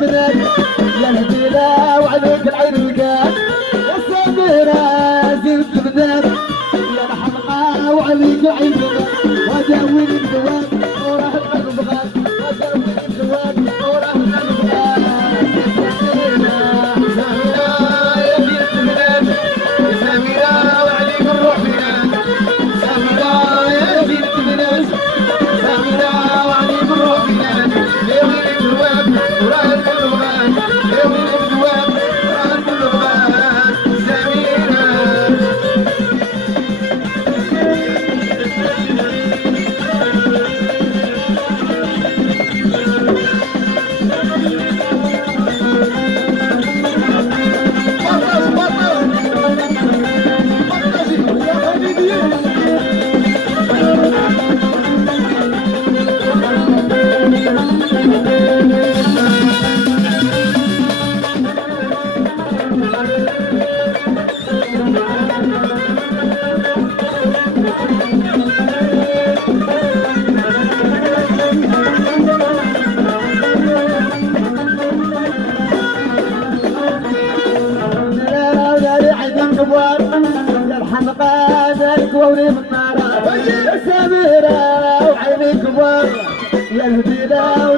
بنات يا الهديلة وعليك العين القاد يا سميرة زينة بنات يا الحمقى وعليك العين القاد وداوي الدواب وراح البغاد وداوي الدواب وراح البغاد يا سميرة يا زينة بنات يا سميرة وعليك الروح بنات سميرة يا زينة بنات سميرة وعليك الروح بنات يا ويلي الدواب وراح البغاد يا ويلي الدواب وراح البغاد سميرة وري بالنار يا سميرة وعيني كبار يا الهديلة